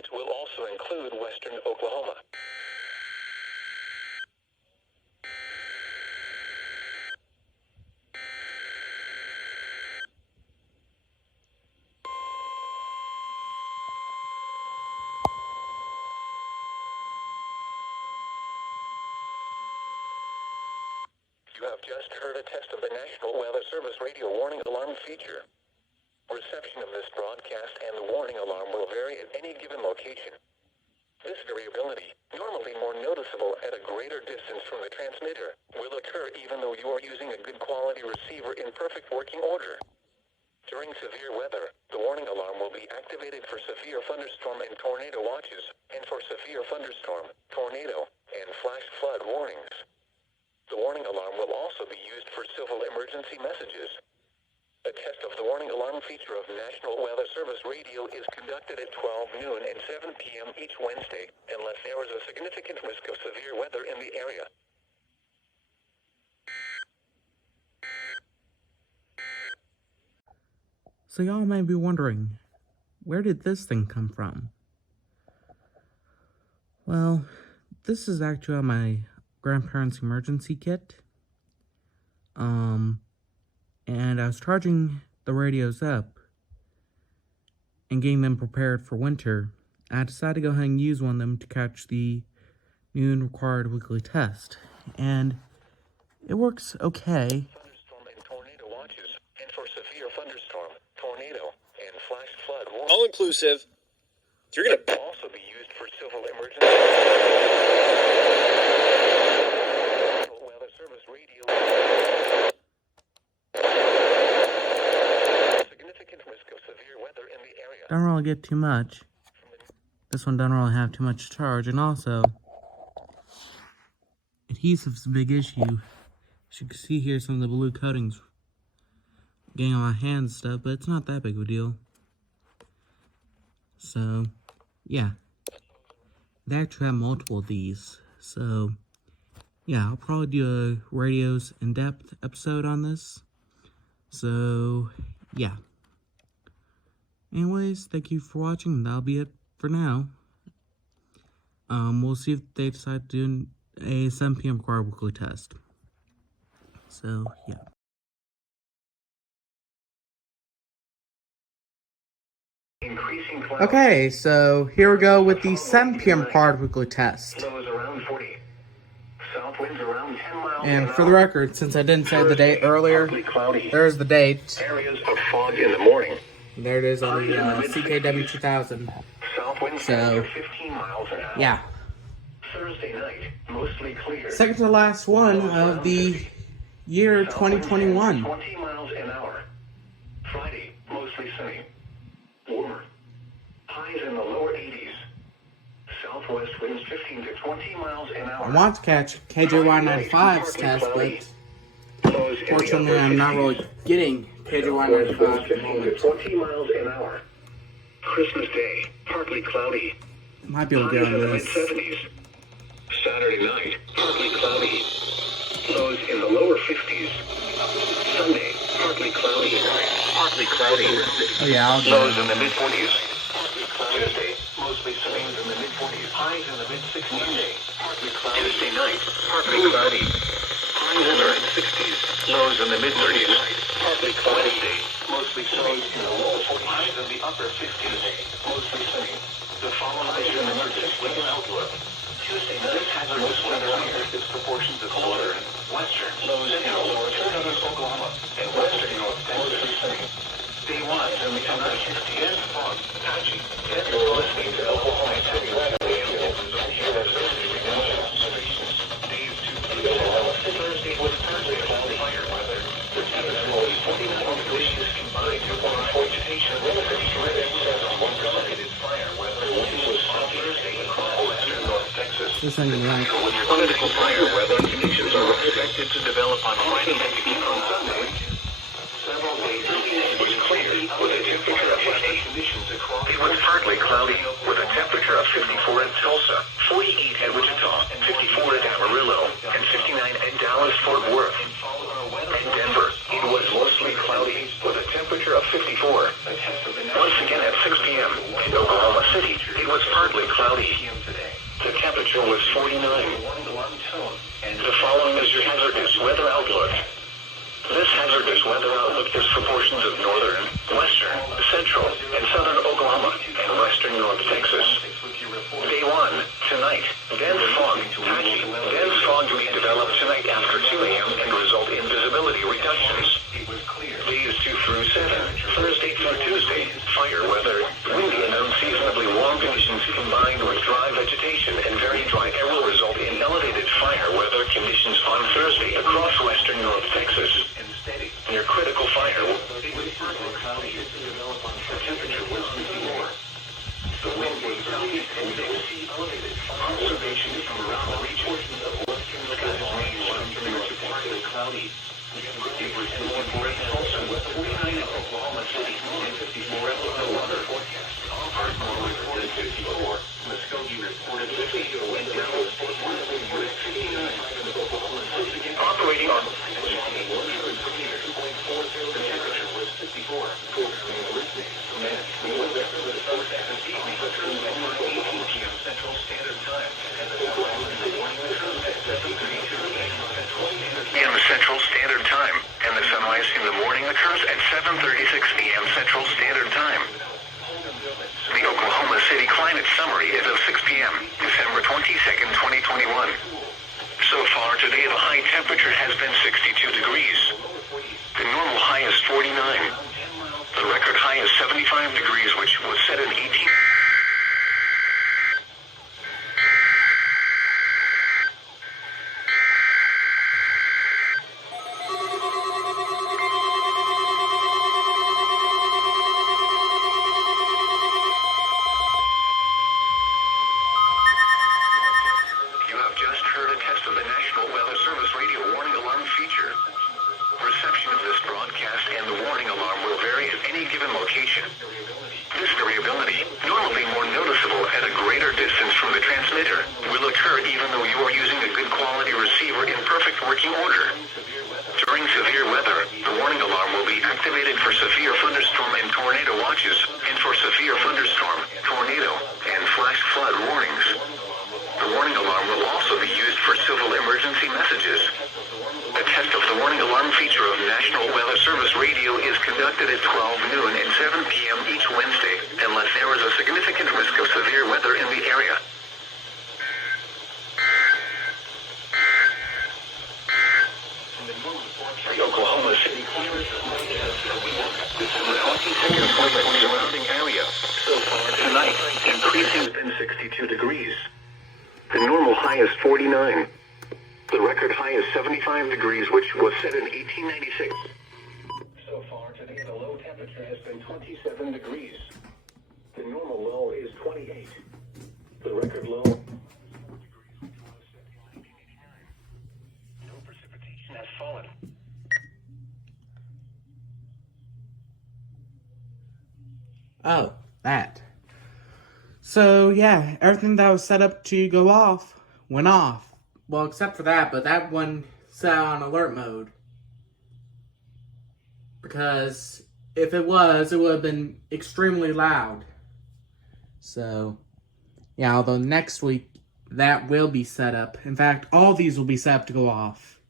which will also include western Oklahoma. You have just heard a test of the National Weather Service radio warning alarm feature. Reception of this broadcast and the warning alarm will vary at any given location. This variability, normally more noticeable at a greater distance from the transmitter, will occur even though you are using a good quality receiver in perfect working order. During severe weather, the warning alarm will be activated for severe thunderstorm and tornado watches, and for severe thunderstorm, tornado, and flash flood warnings. The warning alarm will also be used for civil emergency messages. A test of the warning alarm feature of National Weather Service Radio is conducted at 12 noon and 7 p.m. each Wednesday, unless there is a significant risk of severe weather in the area. So y'all may be wondering, where did this thing come from? Well, this is actually on my grandparents' emergency kit. And I was charging the radios up and getting them prepared for winter. I decided to go ahead and use one of them to catch the noon required weekly test. And it works okay. Thunderstorm and tornado watches, and for severe thunderstorm, tornado, and flash flood warnings. All inclusive. You're gonna Also be used for civil emergency. Weather Service Radio. Significant risk of severe weather in the area. Don't really get too much. This one doesn't really have too much to charge, and also adhesive's a big issue. As you can see here, some of the blue coatings getting on my hands and stuff, but it's not that big of a deal. So, yeah. They actually have multiple of these. So, yeah, I'll probably do a radios in-depth episode on this. So, yeah. Anyways, thank you for watching, and that'll be it for now. We'll see if they decide to do a 7 p.m. required weekly test. So, yeah. Okay, so here we go with the 7 p.m. required weekly test. And for the record, since I didn't say the date earlier, there's the date. Areas of fog in the morning. There it is on the CKW 2000. So, yeah. Thursday night, mostly clear. Second to the last one of the year 2021. 20 miles an hour. Friday, mostly sunny. Warmer. Highs in the lower 80s. Southwest winds 15 to 20 miles an hour. I want to catch KJY95's test, but fortunately I'm not really getting KJY95 at the moment. 20 miles an hour. Christmas Day, partly cloudy. Might be able to get on this. Mid-70s. Saturday night, partly cloudy. Lows in the lower 50s. Sunday, partly cloudy. Partly cloudy. Oh yeah, I'll get Lows in the mid-40s. Tuesday, mostly sunny in the mid-40s. Highs in the mid-60s. Monday, partly cloudy. Tuesday night, partly cloudy. Highs in the mid-60s. Lows in the mid-30s. Partly cloudy. Wednesday, mostly sunny in the lower 40s. Highs in the upper 50s. Mostly sunny. The following is an emergency weather outlook. Tuesday night hazardous weather under disproportions of colder and western lows in the lower southern Oklahoma and western North mostly sunny. Day 1 in the upper 60s and fog, patchy, and listening to Oklahoma City weather. Days 2 through 11. Thursday was partly cloudy, fire weather. The temperature was 49 degrees combined with vegetation. Elevated fire weather. Winds was south Thursday across western North Texas. this one you like. Political fire weather conditions are expected to develop on Friday and begin on Sunday. Several days was clear with a temperature of 58 conditions across. It was partly cloudy with a temperature of 54 in Tulsa, 48 at Wichita, 54 at Amarillo, and 59 at Dallas-Fort Worth. And Denver, it was mostly cloudy with a temperature of 54 Once again at 6 p.m. in Oklahoma City, it was partly cloudy. The temperature was 49. The following is your hazardous weather outlook. This hazardous weather outlook is for portions of northern, western, central, and southern Oklahoma and western North Texas. Day 1, tonight, dense fog, patchy. Dense fog may develop tonight after 2 a.m. and result in visibility reductions. Days 2 through 7, Thursday through Tuesday, fire weather, windy and unseasonably warm conditions combined with dry vegetation and very dry air will result in elevated fire weather conditions on Thursday across western North Texas. Near critical fire will temperature will be lower. The wind will be elevated. Observation from around the region of western skies may be partly cloudy. Also with 49 in Oklahoma City and 54 in Oklahoma forecast. Alford reported 54. Muskogee reported 50. And Dallas reported 59. Oklahoma City operating on 2.40. The temperature was 54. Central Standard Time. In the Central Standard Time, and the sunrise in the morning occurs at 7:36 p.m. Central Standard Time. The Oklahoma City Climate Summary is at 6 p.m. December 22nd, 2021. So far today, the high temperature has been 62 degrees. The normal high is 49. The record high is 75 degrees, which was set in 18. You have just heard a test of the National Weather Service radio warning alarm feature. Reception of this broadcast and the warning alarm will vary at any given location. This variability, normally more noticeable at a greater distance from the transmitter, will occur even though you are using a good quality receiver in perfect working order. During severe weather, the warning alarm will be activated for severe thunderstorm and tornado watches, and for severe thunderstorm, tornado, and flash flood warnings. The warning alarm will also be used for civil emergency messages. A test of the warning alarm feature of National Weather Service Radio is conducted at 12 noon and 7 p.m. each Wednesday, unless there is a significant risk of severe weather in the area. The Oklahoma City climate surrounding area. So far tonight, increasing been 62 degrees. The normal high is 49. The record high is 75 degrees, which was set in 1896. So far today, the low temperature has been 27 degrees. The normal low is 28. The record low. No precipitation has fallen. Oh, that. So, yeah, everything that was set up to go off went off. Well, except for that, but that one set on alert mode. Because if it was, it would have been extremely loud. So, yeah, although next week that will be set up. In fact, all these will be set up to go off.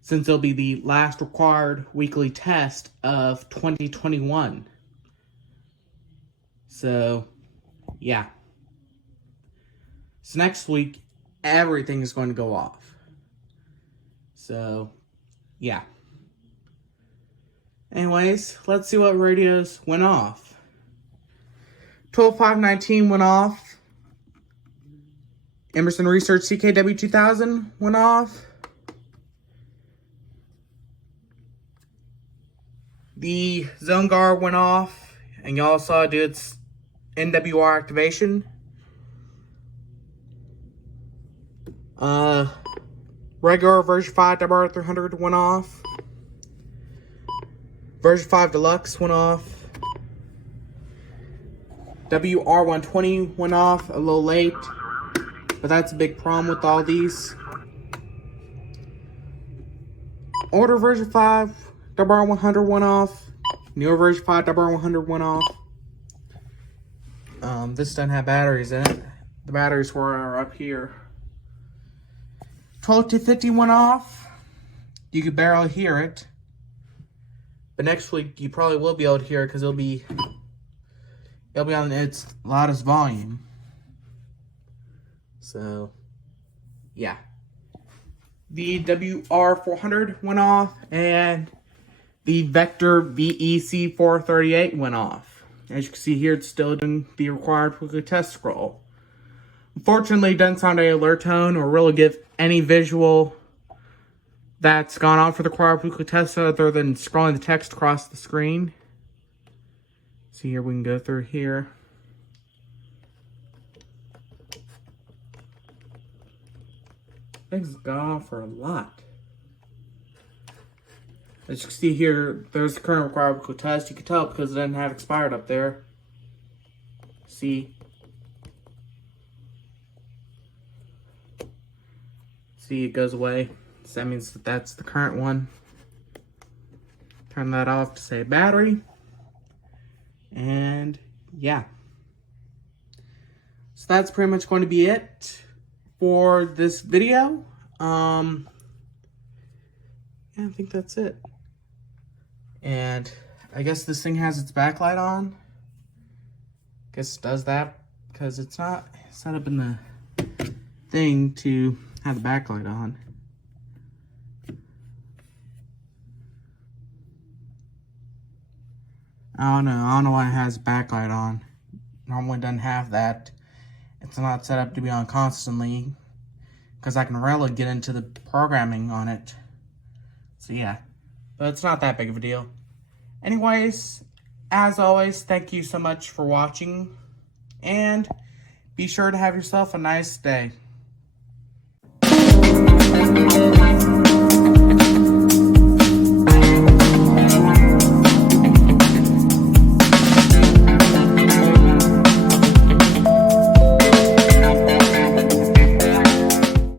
Since it'll be the last required weekly test of 2021. So, yeah. So next week, everything is going to go off. So, yeah. Anyways, let's see what radios went off. 12519 went off. Emerson Research CKW 2000 went off. The Zone Guard went off, and y'all saw it do its NWR activation. Regular version 5 WR300 went off. Version 5 Deluxe went off. WR120 went off a little late, but that's a big problem with all these. Older version 5 WR100 went off. Newer version 5.100 went off. This doesn't have batteries in it. The batteries were up here. 12-50 went off. You could barely hear it. But next week you probably will be able to hear it because it'll be on its loudest volume. So yeah. The WR400 went off and the Vector VEC438 went off. As you can see here, it's still doing the required weekly test scroll. Unfortunately, it doesn't sound any alert tone or really give any visual that's gone on for the required weekly test other than scrolling the text across the screen. See here, we can go through here. Things have gone on for a lot. As you can see here, there's the current required weekly test. You can tell because it doesn't have expired up there. See? See, it goes away. So that means that that's the current one. Turn that off to save battery. And yeah. So that's pretty much going to be it for this video. Yeah, I think that's it. And I guess this thing has its backlight on. Guess it does that because it's not set up in the thing to have the backlight on. I don't know why it has backlight on. Normally doesn't have that. It's not set up to be on constantly because I can rarely get into the programming on it. So yeah, but it's not that big of a deal. Anyways, as always, thank you so much for watching and be sure to have yourself a nice day.